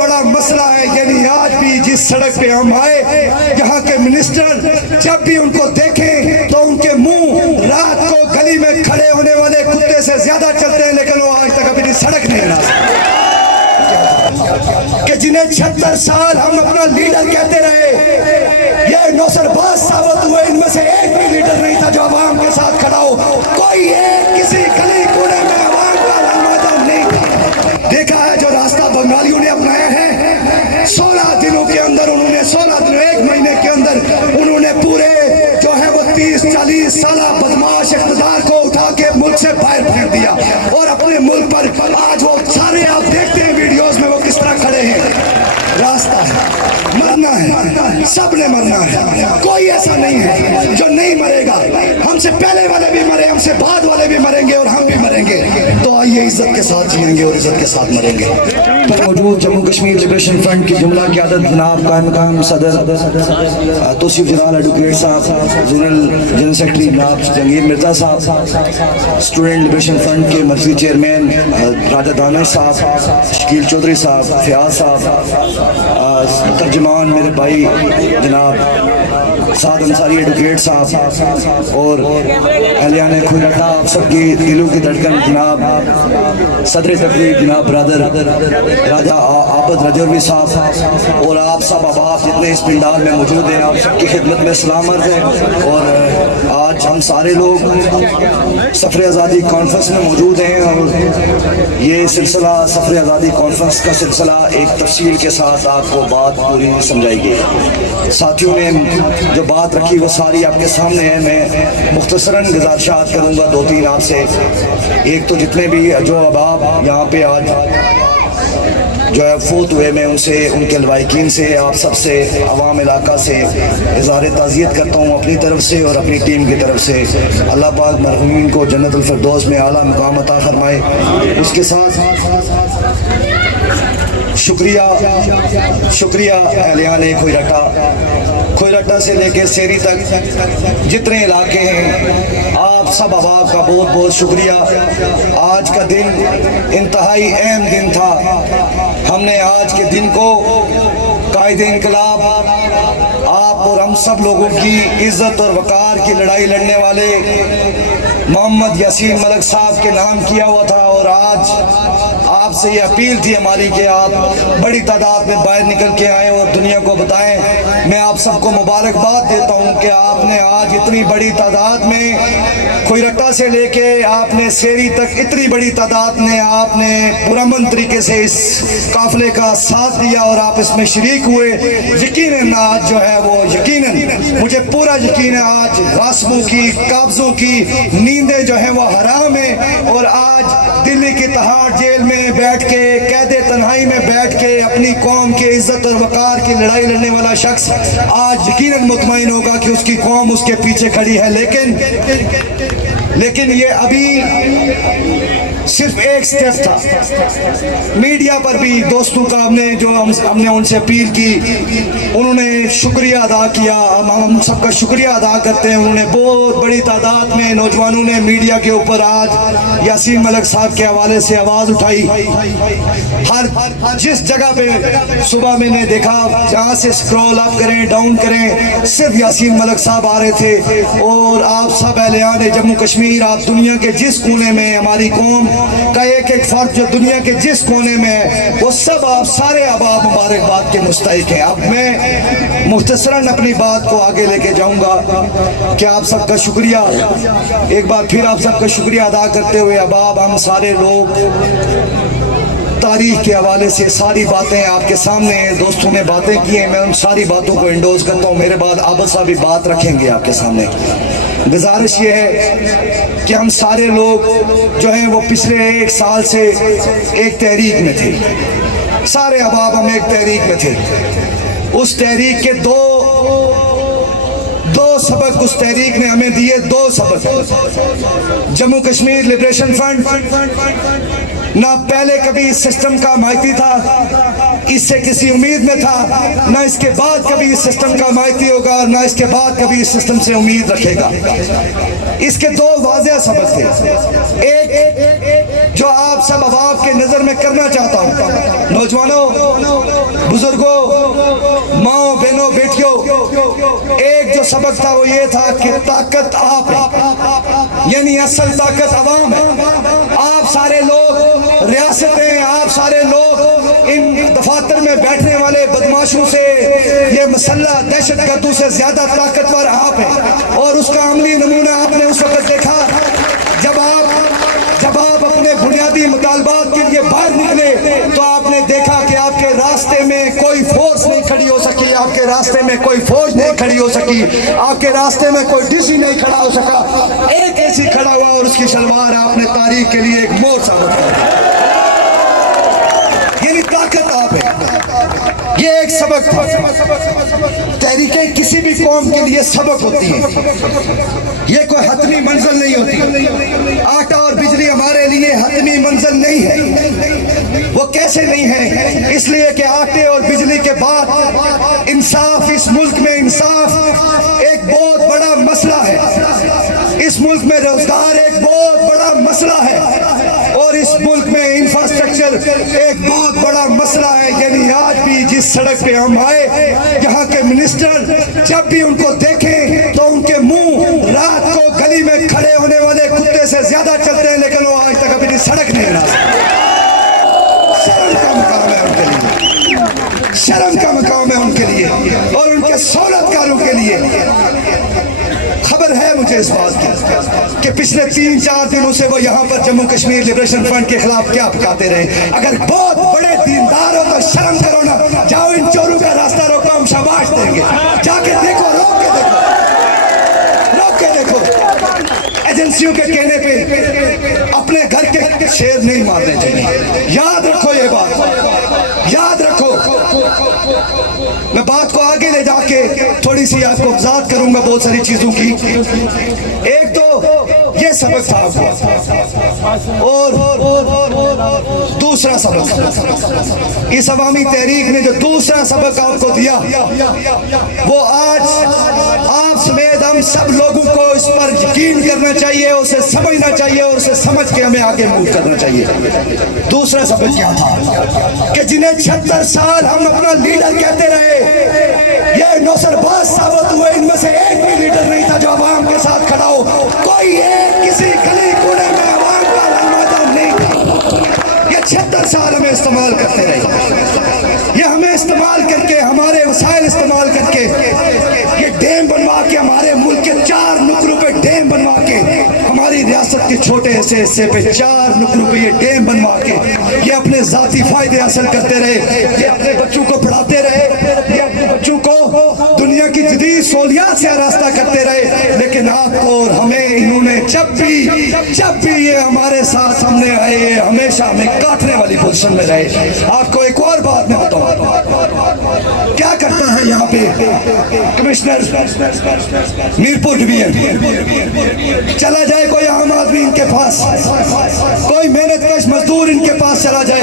بڑا مسئلہ ہے. یعنی آج بھی جس سڑک پہ ہم آئے, یہاں کے منسٹر جب بھی ان کو دیکھیں تو ان کے منہ رات کو گلی میں کھڑے ہونے والے کتے سے زیادہ چلتے ہیں, لیکن وہ آج تک ابھی سڑک نہیں بنا سکتے. کہ جنہیں 76 سال ہم اپنا لیڈر کہتے رہے, یہ نوسر باز ثابت ہوئے, ان میں سے ایک بھی لیڈر نہیں تھا جو عوام کے ساتھ کھڑا ہو. کوئی ایک کسی گلی کونے میں عوام کا نمائندہ نہیں تھا. دیکھا ہے جو راستہ بنگالیوں نے اپنایا ہے, 16 دنوں کے اندر انہوں نے 16 دنوں ایک مہینے کے اندر انہوں نے پورے جو ہے وہ 30-40 سالہ بدماش اقتدار کو اٹھا کے ملک سے باہر پھینک دیا, اور اپنے ملک پر آج وہ سارے آپ دیکھتے ہیں ویڈیوز میں وہ کس طرح کھڑے ہیں. راستہ ہے, مرنا ہے, سب نے مرنا ہے, کوئی ایسا نہیں ہے جو نہیں مرے گا. ہم سے پہلے والے بھی مرے, ہم سے بعد والے بھی مریں گے, اور ہم بھی مریں گے. تو آئیے عزت کے ساتھ جئیں گے اور عزت کے ساتھ مریں گے. موجود جموں کشمیر لبریشن فرنٹ کی جملہ قیادت جناب قائم مقام صدر توصیف جلال ایڈوکیٹ صاحب, زونل جنرل سیکرٹری جناب جہانگیر مرزا صاحب, اسٹوڈنٹ لبریشن فرنٹ کے مرکزی چیئرمین راجہ دانش صاحب, شکیل چودھری صاحب, فیاض صاحب, ترجمان میرے بھائی جناب سعد انصاری ایڈوکیٹ صاحب, اور اہلیان کھوئیرٹا, آپ سب کی دلوں کی دھڑکن جناب صدر تقریب جناب برادر راجہ عابد رجوی صاحب, اور آپ سب احباب جتنے اس پنڈال میں موجود ہیں, آپ سب کی خدمت میں سلام عرض ہے. اور آج ہم سارے لوگ سفر آزادی کانفرنس میں موجود ہیں, اور یہ سلسلہ سفر آزادی کانفرنس کا سلسلہ ایک تفصیل کے ساتھ آپ کو بات پوری سمجھائی گئی. ساتھیوں نے جو بات رکھی وہ ساری آپ کے سامنے ہے. میں مختصراً گزارشات کروں گا 2-3 آپ سے. ایک تو جتنے بھی جو احباب یہاں پہ آج جو ہے فوت ہوئے, میں ان سے, ان کے لوائقین سے, آپ سب سے, عوام علاقہ سے اظہار تعزیت کرتا ہوں اپنی طرف سے اور اپنی ٹیم کی طرف سے. اللہ پاک مرحومین کو جنت الفردوس میں اعلیٰ مقام عطا فرمائے. اس کے ساتھ شکریہ اہلیان کھوئیرٹا سے لے کے سیری تک جتنے علاقے ہیں, آپ سب احباب کا بہت بہت شکریہ. آج کا دن انتہائی اہم دن تھا. ہم نے آج کے دن کو قائد انقلاب آپ اور ہم سب لوگوں کی عزت اور وقار کی لڑائی لڑنے والے محمد یاسین ملک صاحب کے نام کیا ہوا تھا. اور آج آپ سے یہ اپیل تھی ہماری کہ آپ بڑی تعداد میں باہر نکل کے آئیں اور دنیا کو بتائیں. میں آپ سب کو مبارکباد دیتا ہوں کہ آپ نے آج اتنی بڑی تعداد میں کھوئیرٹا سے لے کے آپ نے سیری تک اتنی بڑی تعداد میں آپ نے پرامن طریقے سے اس قافلے کا ساتھ دیا اور آپ اس میں شریک ہوئے. یقیناً آج جو ہے وہ یقیناً مجھے پورا یقین ہے آج غاصبوں کی, قابضوں کی نیندیں جو ہیں وہ حرام ہیں. اور آج دلی کی تہاڑ جیل میں بیٹھ کے, قید تنہائی میں بیٹھ کے اپنی قوم کی عزت اور وقار کی لڑائی لڑنے والا شخص آج یقیناً مطمئن ہوگا کہ اس کی قوم اس کے پیچھے کھڑی ہے. لیکن یہ ابھی صرف ایک سٹیپ تھا. میڈیا پر بھی دوستوں کا ہم نے ان سے اپیل کی, انہوں نے شکریہ ادا کیا, ہم سب کا شکریہ ادا کرتے ہیں. انہوں نے بہت بڑی تعداد میں نوجوانوں نے میڈیا کے اوپر آج یاسین ملک صاحب کے حوالے سے آواز اٹھائی. ہر جس جگہ پہ صبح میں نے دیکھا, جہاں سے سکرول اپ کریں ڈاؤن کریں, صرف یاسین ملک صاحب آ رہے تھے. اور آپ سب اہلیان جموں کشمیر, آپ دنیا کے جس کونے میں, ہماری قوم کا ایک ایک فرد جو دنیا کے جس کونے میں ہے, وہ سب آپ سارے احباب مبارکباد کے مستحق ہیں. اب میں مختصراً اپنی بات کو آگے لے کے جاؤں گا کہ آپ سب کا شکریہ, ایک بار پھر آپ سب کا شکریہ ادا کرتے ہوئے احباب, ہم سارے لوگ تاریخ کے حوالے سے ساری باتیں آپ کے سامنے ہیں. دوستوں نے باتیں کی ہیں, میں ان ساری باتوں کو انڈوز کرتا ہوں. میرے بعد عابد صاحب بھی بات رکھیں گے آپ کے سامنے. گزارش یہ ہے کہ ہم سارے لوگ جو ہیں وہ پچھلے 1 سال سے ایک تحریک میں تھے. سارے احباب ہم ایک تحریک میں تھے. اس تحریک کے دو سبق اس تحریک نے ہمیں دیے. 2 سبق. جموں کشمیر لبریشن فرنٹ نہ پہلے کبھی اس سسٹم کا حمایتی تھا, اس سے کسی امید میں تھا, نہ اس کے بعد کبھی اس سسٹم کا حمایتی ہوگا, اور نہ اس کے بعد کبھی اس سسٹم سے امید رکھے گا. اس کے 2 واضح سبق تھے. ایک جو آپ سب عوام کے نظر میں کرنا چاہتا ہوں. نوجوانوں، بزرگوں، ماؤں، بہنوں، بیٹیوں، ایک جو سبق تھا وہ یہ تھا کہ طاقت آپ ہے، یعنی اصل طاقت عوام ہے. آپ سارے لوگ ریاستیں، آپ سارے لوگ ان دفاتر میں بیٹھنے والے بدماشوں سے، یہ مسلح دہشت گردوں سے زیادہ طاقتور آپ ہیں. اور اس کا عملی نمونہ آپ نے اس وقت دیکھا جب آپ اپنے بنیادی مطالبات کے لیے باہر نکلے تو آپ نے دیکھا کہ آپ کے راستے میں کوئی فورس نہیں کھڑی ہو سکی، آپ کے راستے میں کوئی فوج نہیں کھڑی ہو سکی، آپ کے راستے میں کوئی ڈی سی نہیں کھڑا ہو سکا. ایک ایسی کھڑا ہوا اور اس کی شلوار آپ نے تاریخ کے لیے ایک موڑ ثابت کیا. یعنی طاقت آپ ہے. یہ ایک سبق تھا. تحریکیں کسی بھی قوم کے لیے سبق ہوتی ہیں، یہ کوئی حتمی منزل نہیں ہوتی. آٹا اور بجلی ہمارے لیے حتمی منزل نہیں ہے. وہ کیسے نہیں ہے؟ اس لیے کہ آٹے اور بجلی کے بعد انصاف، اس ملک میں انصاف ایک بہت بڑا مسئلہ ہے. اس ملک میں روزگار ایک بہت بڑا مسئلہ ہے، اور اس ملک میں انفراسٹرکچر ایک بہت بڑا مسئلہ ہے. یعنی آج بھی جس سڑک پہ ہم آئے، یہاں کے منسٹر جب بھی ان کو دیکھیں تو ان کے منہ رات کو گلی میں کھڑے ہونے والے کتے سے زیادہ چلتے ہیں، لیکن وہ آج تک اپنی سڑک نہیں بنا سکتے. شرم کا مقام ہے ان کے لیے، شرم کا مقام ہے ان کے لیے اور ان کے سہولت کاروں کے لیے. خبر ہے مجھے اس بات کی کہ پچھلے 3-4 دنوں سے وہ یہاں پر جموں کشمیر لبریشن فرنٹ کے خلاف کیا پکاتے رہے. اگر بہت بڑے دیندار ہو تو شرم کرو نا. جاؤ ان چوروں کا راستہ روکو، ہم شاباش دیں گے. جا کے دیکھو، روک کے دیکھو، روک کے دیکھو. ایجنسیوں کے کہنے پہ اپنے گھر کے شیر نہیں مارنے چاہیے. یاد رکھو یہ بات، یاد رکھو. میں بات کو آگے لے جا کے تھوڑی سی آپ کو وضاحت کروں گا بہت ساری چیزوں کی. ایک تو یہ سبق تھا آپ کو، اور دوسرا سبق اس عوامی تحریک نے جو دوسرا سبق آپ کو دیا وہ آج آپ سمیت ہم سب لوگوں کو اس پر یقین کرنا چاہیے، اسے سمجھنا چاہیے اور اسے سمجھ کے ہمیں آگے موو کرنا چاہیے. دوسرا سبق کیا تھا کہ جنہیں 76 سال ہم اپنا لیڈر کہتے رہے، یہ نوسرباز ثابت ہوئے. ان میں سے ایک بھی لیڈر نہیں تھا جو عوام کے ساتھ کھڑا ہو. کوئی ایک کسی گلی کونے میں عوام کا نمائندہ نہیں تھا. یہ 76 سال ہمیں استعمال کرتے رہے. یہ ہمیں استعمال کر کے، ہمارے وسائل استعمال کر کے، یہ ڈیم بنوا کے، ہمارے ملک کے 4 نقروں پہ ڈیم بنوا کے، ہماری ریاست کے چھوٹے سے حصے پہ 4 نقروں پہ یہ ڈیم بنوا کے یہ اپنے ذاتی فائدے حاصل کرتے رہے. یہ اپنے بچوں کو پڑھاتے رہے، یہ اپنے بچوں کو دنیا کی جدید سہولیات سے آراستہ کرتے رہے. لیکن آپ کو اور ہمیں انہوں نے جب بھی یہ ہمارے ساتھ سامنے آئے، یہ ہمیشہ ہمیں کاٹنے والی پوزیشن میں رہے. آپ کو ایک اور بات میں بتاؤں، کیا کرتا ہے یہاں پہ کمشنر میرپور ڈویژن. چلا جائے کوئی عام آدمی ان کے پاس، کوئی محنت کش مزدور ان کے پاس چلا جائے،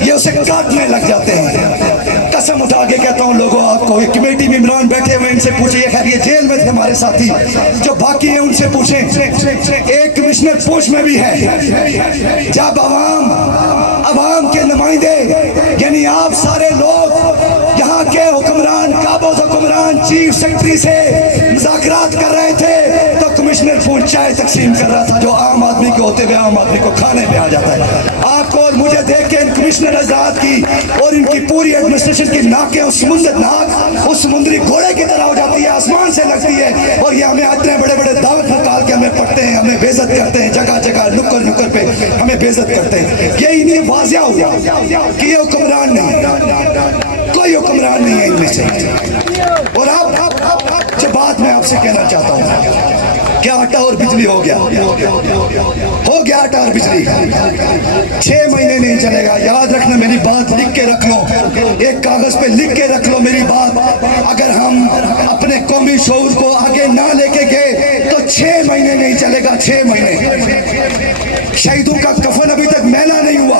یہ اسے کاٹنے لگ جاتے ہیں. قسم اٹھا کے کہتا ہوں لوگوں، آپ کو ایک کمیٹی ممبران بیٹھے ہوئے، ان سے پوچھیں. خیر یہ جیل میں تھے ہمارے ساتھی، جو باقی ہیں ان سے پوچھیں. ایک کمشنر پوچھ میں بھی ہے. جب عوام کے نمائندے یعنی آپ سارے لوگ یہاں کے حکمران، قابض حکمران، چیف سیکرٹری سے مذاکرات کر رہے تھے تو کمشنر فون چائے تقسیم کر رہا تھا، جو عام آدمی کے ہوتے ہوئے عام آدمی کو کھانے پہ آ جاتا ہے. آپ کو اور مجھے دیکھ کے ان کمشنر حضرات کی اور ان کی پوری ایڈمنسٹریشن کی ناکیں اس سمندری گھوڑے کی طرح ہو جاتی ہے، آسمان سے لگتی ہے. اور یہ ہمیں اتنے بڑے بڑے دعوت نکال کے ہمیں پڑھتے ہیں، ہمیں بے عزت کرتے ہیں، جگہ جگہ نکر پہ ہمیں بے عزت کرتے ہیں. یہ انہیں واضح ہوا کہ یہ حکمران نہیں، کوئی حکمران نہیں ہے ان میں سے. اور اب جو بات میں آپ سے کہنا چاہتا ہوں، کیا آٹا اور بجلی ہو گیا آٹا اور بجلی 6 مہینے نہیں چلے گا. یاد رکھنا، میری بات لکھ کے رکھ لو، ایک کاغذ پہ لکھ کے رکھ لو میری بات. اگر ہم اپنے قومی شعور کو آگے نہ لے کے گئے تو 6 مہینے نہیں چلے گا. 6 مہینے. شہیدوں کا کفن ابھی تک میلا نہیں ہوا،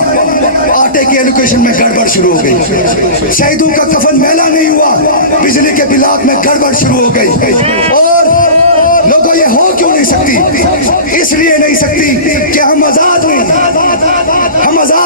آٹے کی ایلوکیشن میں گڑبڑ شروع ہو گئی. شہیدوں کا کفن میلا نہیں ہوا، بجلی کے بلات میں گڑبڑ شروع ہو گئی. اور لوگوں یہ ہو کیوں نہیں سکتی؟ اس لیے نہیں سکتی کہ ہم آزاد ہیں.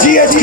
GHQ